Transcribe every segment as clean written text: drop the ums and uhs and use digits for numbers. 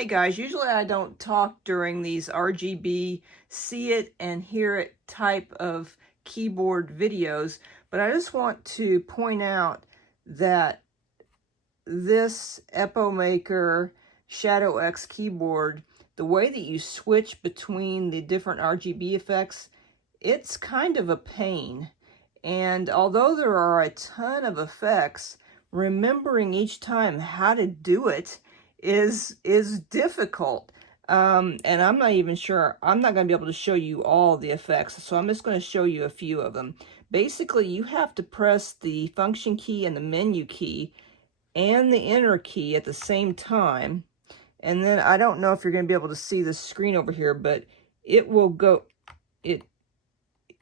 Hey guys, usually I don't talk during these RGB see it and hear it type of keyboard videos, but I just want to point out that this EPOMAKER Shadow-X keyboard, the way that you switch between the different RGB effects, it's kind of a pain. And although there are a ton of effects, remembering each time how to do it is difficult. And I'm not even sure, I'm not going to be able to show you all the effects, so I'm just going to show you a few of them. Basically, you have to press the function key and the menu key and the enter key at the same time. And then I don't know if you're going to be able to see the screen over here, but it will go, it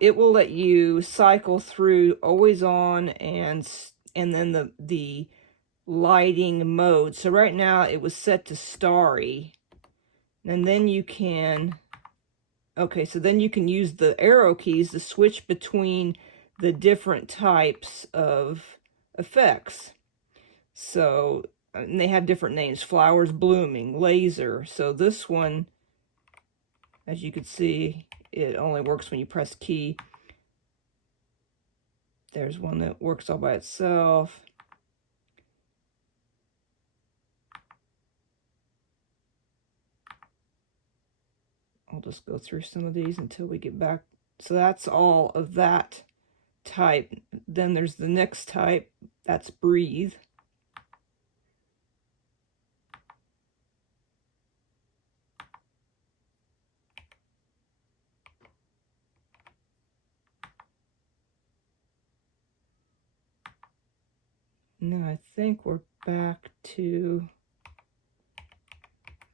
will let you cycle through always on and then the lighting mode. So right now it was set to starry, and then you can, okay, so then you can use the arrow keys to switch between the different types of effects. So, and they have different names: flowers blooming, laser. So this one, as you can see, it only works when you press key. There's one that works all by itself. I'll just go through some of these until we get back. So that's all of that type. Then there's the next type, that's breathe. Now I think we're back to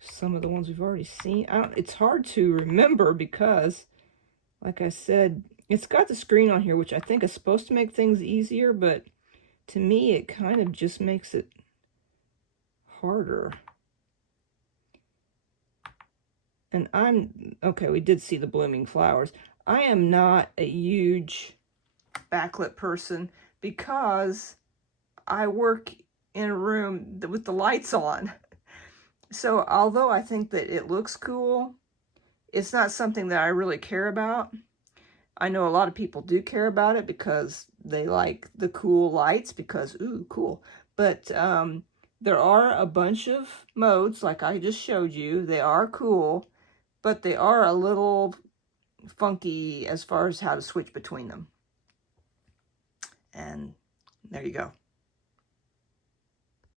some of the ones we've already seen. It's hard to remember because, like I said, it's got the screen on here, which I think is supposed to make things easier, but to me it kind of just makes it harder. And okay, we did see the blooming flowers. I am not a huge backlit person because I work in a room with the lights on. So although I think that it looks cool, it's not something that I really care about. I know a lot of people do care about it because they like the cool lights because, ooh, cool. But there are a bunch of modes, like I just showed you. They are cool, but they are a little funky as far as how to switch between them. And there you go.